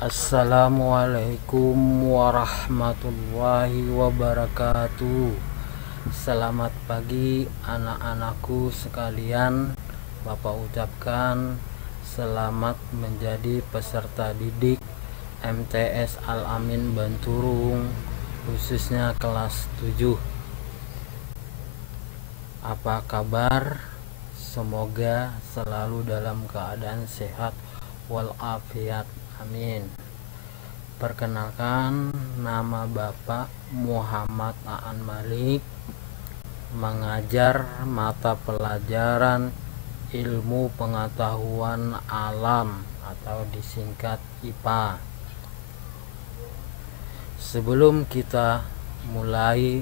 Assalamualaikum warahmatullahi wabarakatuh. Selamat pagi anak-anakku sekalian. Bapak ucapkan selamat menjadi peserta didik MTS Al-Amin Banturung, khususnya kelas 7. Apa kabar? Semoga selalu dalam keadaan sehat walafiat. Amin. Perkenalkan, nama Bapak Muhammad Aan Malik, mengajar mata pelajaran ilmu pengetahuan alam atau disingkat IPA. Sebelum kita mulai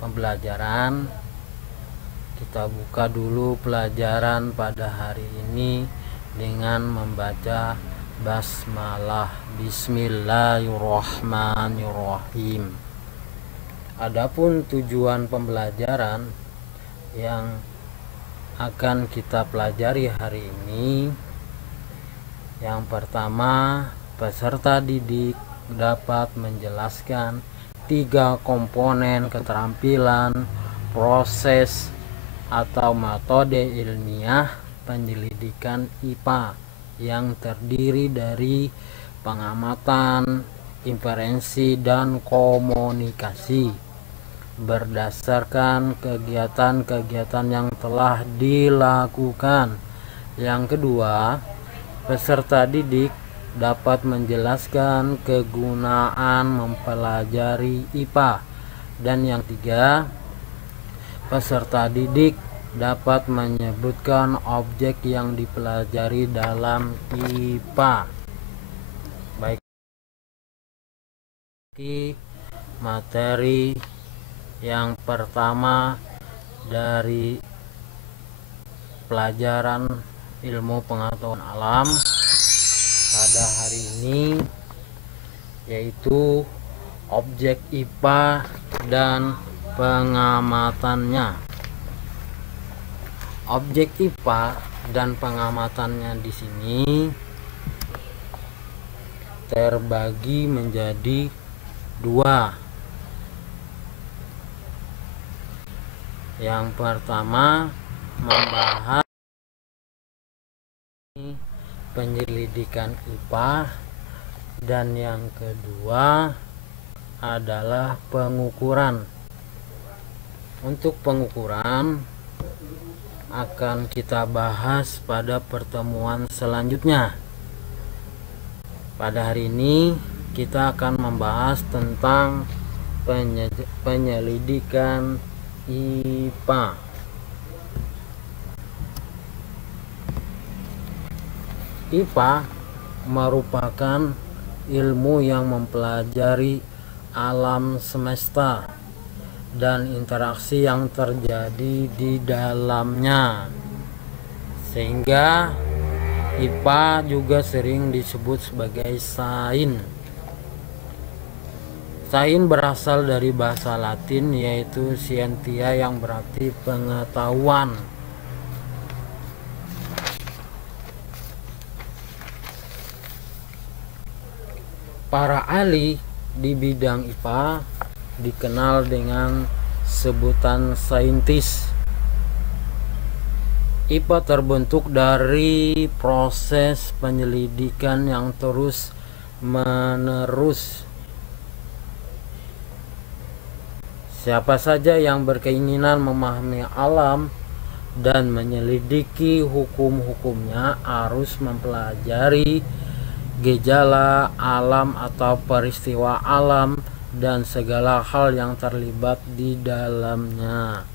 pembelajaran, kita buka dulu pelajaran pada hari ini dengan membaca basmalah. Bismillahirrahmanirrahim. Adapun tujuan pembelajaran yang akan kita pelajari hari ini, yang pertama, peserta didik dapat menjelaskan 3 komponen keterampilan proses atau metode ilmiah penyelidikan IPA yang terdiri dari pengamatan, inferensi, dan komunikasi berdasarkan kegiatan-kegiatan yang telah dilakukan. Yang kedua, peserta didik dapat menjelaskan kegunaan mempelajari IPA. Dan yang ketiga, peserta didik dapat menyebutkan objek yang dipelajari dalam IPA. Baik, materi yang pertama dari pelajaran ilmu pengetahuan alam pada hari ini, yaitu objek IPA dan pengamatannya. Objek IPA dan pengamatannya di sini terbagi menjadi 2. Yang pertama, membahas penyelidikan IPA, dan yang kedua adalah pengukuran. Untuk pengukuran akan kita bahas pada pertemuan selanjutnya. Pada hari ini kita akan membahas tentang penyelidikan IPA. IPA merupakan ilmu yang mempelajari alam semesta dan interaksi yang terjadi di dalamnya, sehingga IPA juga sering disebut sebagai sains. Sains berasal dari bahasa Latin, yaitu scientia, yang berarti pengetahuan. Para ahli di bidang IPA dikenal dengan sebutan saintis. IPA terbentuk dari proses penyelidikan yang terus menerus. Siapa saja yang berkeinginan memahami alam dan menyelidiki hukum-hukumnya harus mempelajari gejala alam atau peristiwa alam dan segala hal yang terlibat di dalamnya.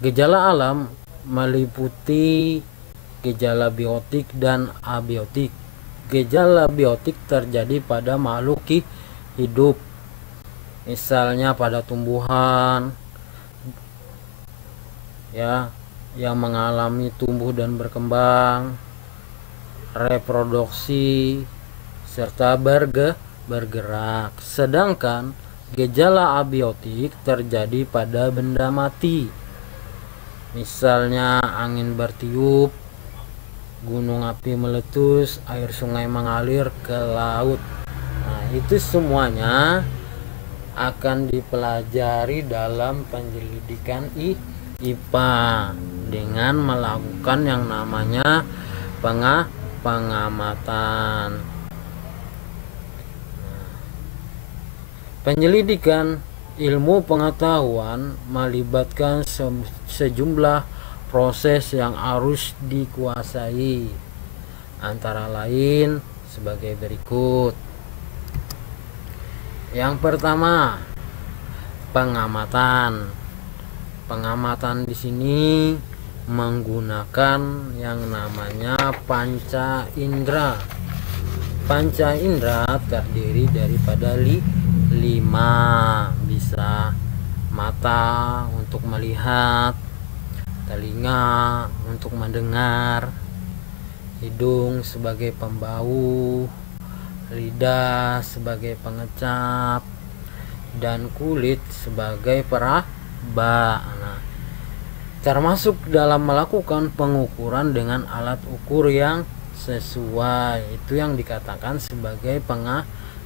Gejala alam meliputi gejala biotik dan abiotik. Gejala biotik terjadi pada makhluk hidup, misalnya pada tumbuhan ya, yang mengalami tumbuh dan berkembang, reproduksi, serta bergerak. Sedangkan gejala abiotik terjadi pada benda mati, misalnya angin bertiup, gunung api meletus, air sungai mengalir ke laut. Nah, itu semuanya akan dipelajari dalam penyelidikan IPA dengan melakukan yang namanya pengamatan. Penyelidikan ilmu pengetahuan melibatkan sejumlah proses yang harus dikuasai, antara lain sebagai berikut. Yang pertama, pengamatan. Pengamatan di sini menggunakan yang namanya panca indera. Panca indera terdiri daripada 5, bisa mata untuk melihat, telinga untuk mendengar, hidung sebagai pembau, lidah sebagai pengecap, dan kulit sebagai peraba. Nah, termasuk dalam melakukan pengukuran dengan alat ukur yang sesuai, itu yang dikatakan sebagai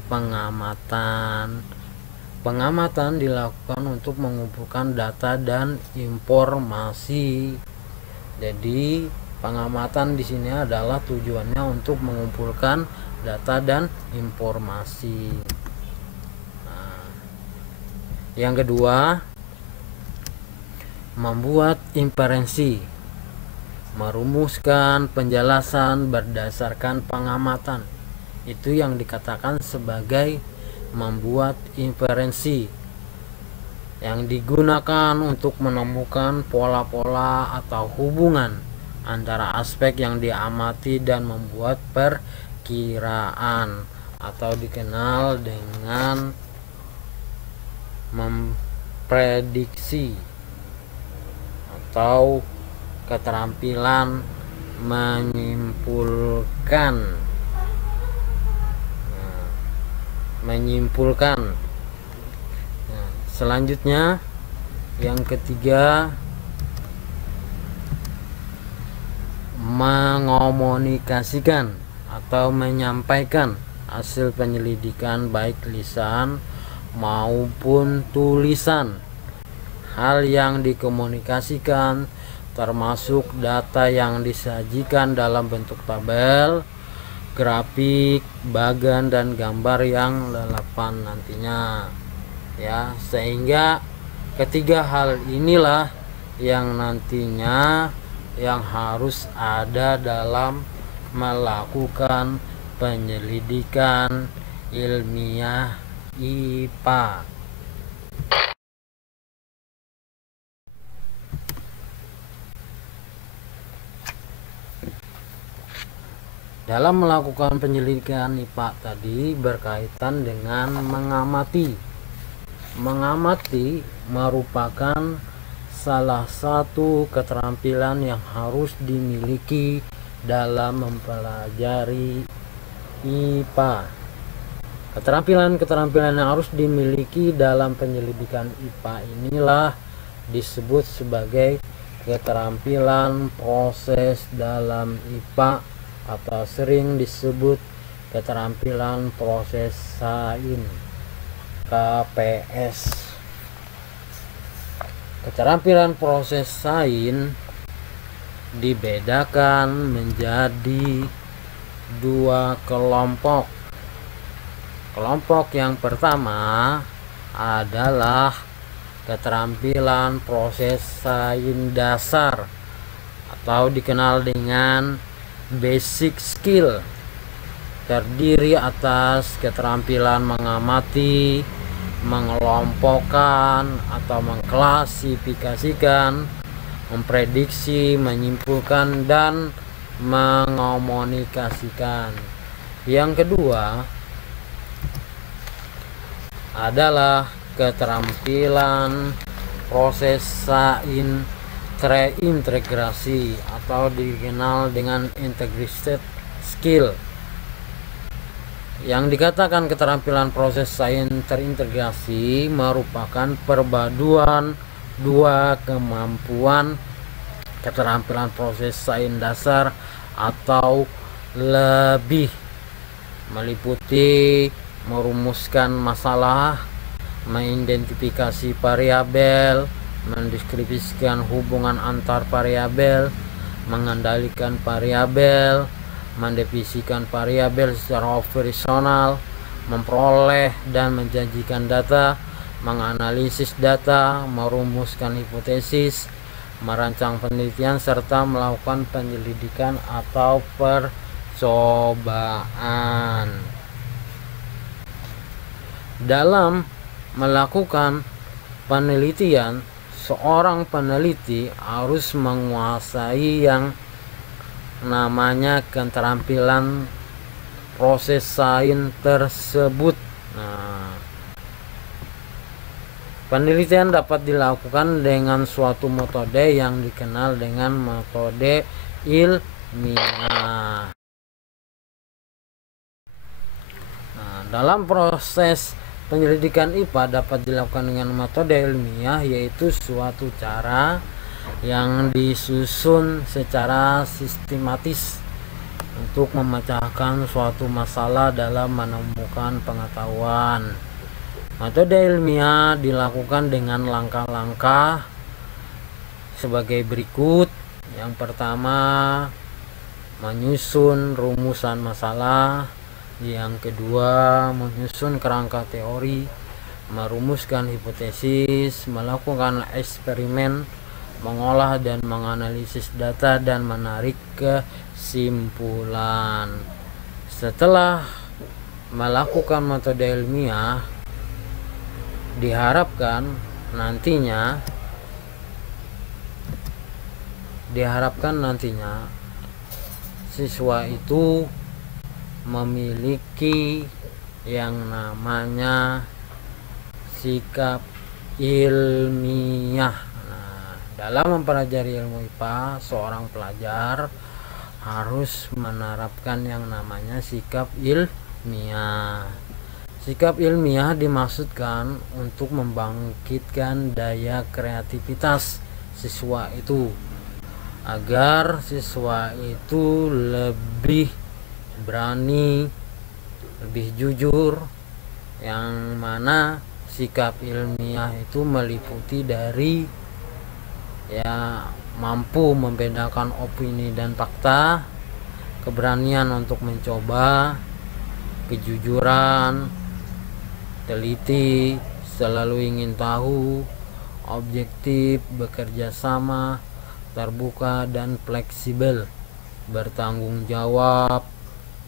pengamatan. Pengamatan dilakukan untuk mengumpulkan data dan informasi. Jadi pengamatan di sini adalah tujuannya untuk mengumpulkan data dan informasi. Nah, yang kedua, membuat inferensi, merumuskan penjelasan berdasarkan pengamatan. Itu yang dikatakan sebagai membuat inferensi, yang digunakan untuk menemukan pola-pola atau hubungan antara aspek yang diamati dan membuat perkiraan, atau dikenal dengan memprediksi atau keterampilan menyimpulkan. Nah, selanjutnya yang ketiga, mengomunikasikan atau menyampaikan hasil penyelidikan baik lisan maupun tulisan. Hal yang dikomunikasikan termasuk data yang disajikan dalam bentuk tabel, grafik, bagan, dan gambar yang relevan nantinya, ya. Sehingga ketiga hal inilah yang nantinya yang harus ada dalam melakukan penyelidikan ilmiah IPA. Dalam melakukan penyelidikan IPA tadi berkaitan dengan mengamati. Mengamati merupakan salah satu keterampilan yang harus dimiliki dalam mempelajari IPA. Keterampilan-keterampilan yang harus dimiliki dalam penyelidikan IPA inilah disebut sebagai keterampilan proses dalam IPA, atau sering disebut keterampilan proses sains, KPS. Keterampilan proses sains dibedakan menjadi dua kelompok. Kelompok yang pertama adalah keterampilan proses sains dasar, atau dikenal dengan basic skill, terdiri atas keterampilan mengamati, mengelompokkan atau mengklasifikasikan, memprediksi, menyimpulkan, dan mengomunikasikan. Yang kedua adalah keterampilan proses sains terintegrasi, atau dikenal dengan integrated skill. Yang dikatakan keterampilan proses sains terintegrasi merupakan perpaduan dua kemampuan keterampilan proses sains dasar atau lebih, meliputi merumuskan masalah, mengidentifikasi variabel, mendeskripsikan hubungan antar variabel, mengendalikan variabel, mendefinisikan variabel secara operasional, memperoleh dan menjanjikan data, menganalisis data, merumuskan hipotesis, merancang penelitian, serta melakukan penyelidikan atau percobaan. Dalam melakukan penelitian, seorang peneliti harus menguasai yang namanya keterampilan proses sains tersebut. Penelitian dapat dilakukan dengan suatu metode yang dikenal dengan metode ilmiah. Dalam proses penyelidikan IPA dapat dilakukan dengan metode ilmiah, yaitu suatu cara yang disusun secara sistematis untuk memecahkan suatu masalah dalam menemukan pengetahuan. Metode ilmiah dilakukan dengan langkah-langkah sebagai berikut. Yang pertama, menyusun rumusan masalah. Yang kedua, menyusun kerangka teori, merumuskan hipotesis, melakukan eksperimen, mengolah dan menganalisis data, dan menarik kesimpulan. Setelah melakukan metode ilmiah, diharapkan nantinya siswa itu memiliki yang namanya sikap ilmiah. Dalam mempelajari ilmu IPA, seorang pelajar harus menerapkan yang namanya sikap ilmiah. Sikap ilmiah dimaksudkan untuk membangkitkan daya kreativitas siswa itu, agar siswa itu lebih berani, lebih jujur, yang mana sikap ilmiah itu meliputi dari mampu membedakan opini dan fakta, keberanian untuk mencoba, kejujuran, teliti, selalu ingin tahu, objektif, bekerja sama, terbuka dan fleksibel, bertanggung jawab,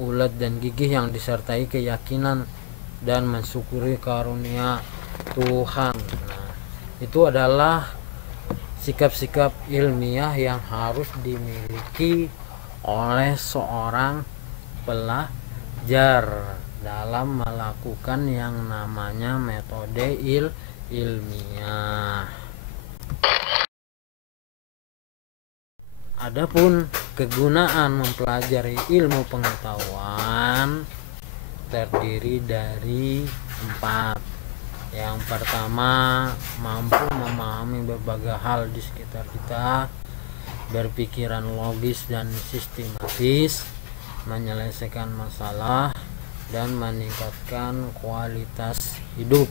ulet dan gigih, yang disertai keyakinan dan mensyukuri karunia Tuhan. Itu adalah sikap-sikap ilmiah yang harus dimiliki oleh seorang pelajar dalam melakukan yang namanya metode ilmiah. Adapun kegunaan mempelajari ilmu pengetahuan terdiri dari 4. Yang pertama, mampu memahami berbagai hal di sekitar kita, berpikiran logis dan sistematis, menyelesaikan masalah, dan meningkatkan kualitas hidup.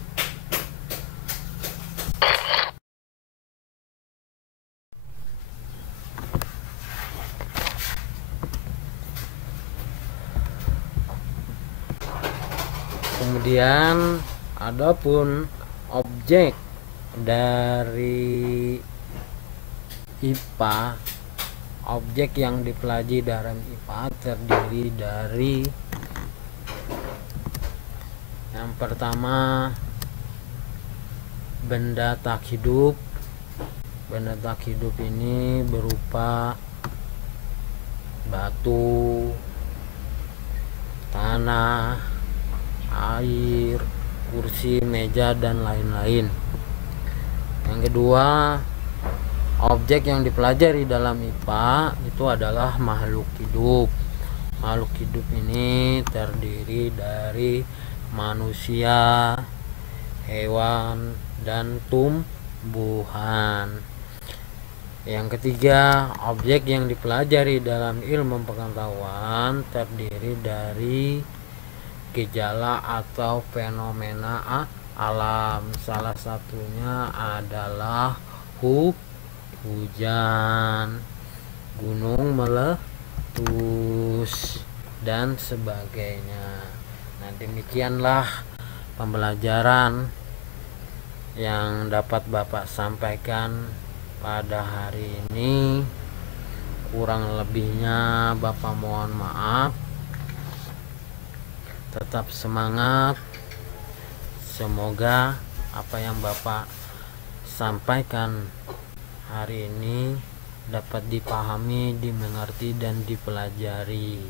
Kemudian adapun objek dari IPA, objek yang dipelajari dalam IPA terdiri dari yang pertama, benda tak hidup. Benda tak hidup ini berupa batu, tanah, air, kursi, meja, dan lain-lain. Yang kedua, objek yang dipelajari dalam IPA itu adalah makhluk hidup. Makhluk hidup ini terdiri dari manusia, hewan, dan tumbuhan. Yang ketiga, objek yang dipelajari dalam ilmu pengetahuan terdiri dari gejala atau fenomena alam. Salah satunya adalah hujan, gunung meletus, dan sebagainya. Nah, demikianlah pembelajaran yang dapat Bapak sampaikan pada hari ini. Kurang lebihnya Bapak mohon maaf. Tetap semangat. Semoga apa yang Bapak sampaikan hari ini dapat dipahami, dimengerti, dan dipelajari.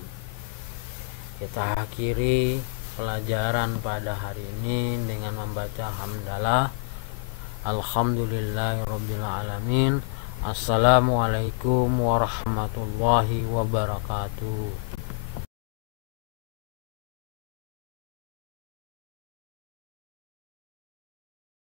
Kita akhiri pelajaran pada hari ini dengan membaca hamdalah. Alhamdulillahirabbil alamin. Assalamualaikum warahmatullahi wabarakatuh.